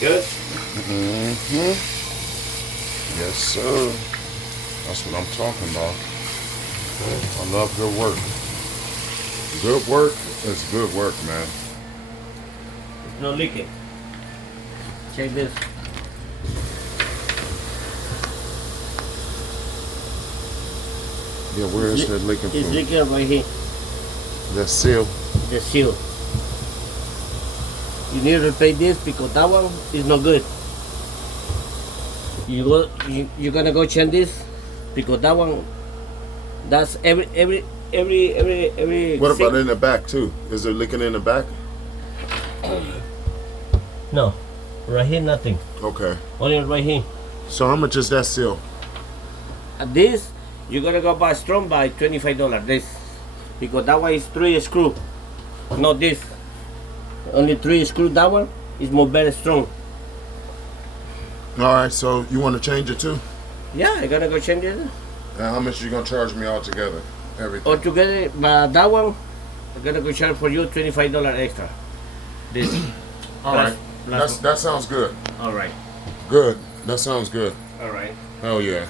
Good? Yes, sir. That's what I'm talking about. I love good work. Good work is good work, man. It's not leaking. Check this. Yeah, where is that leaking It's from? leaking right here. That seal. The seal. You need to replace this because that one is not good. You're gonna go change this because that one, that's every What about in the back too? Is it leaking in the back? No, right here nothing. Okay. Only right here. So how much is that seal? This you're gonna go buy strong by $25. This because that one is 3 screw, not this. Only 3 screw. That one is more better strong. All right. So you want to change it too? Yeah, I gotta go change it. And how much you gonna charge me altogether? Everything. Altogether, but that one, I'm gonna go charge for you $25 extra. This. All right. That sounds good. All right. Good. That sounds good. All right. Hell yeah.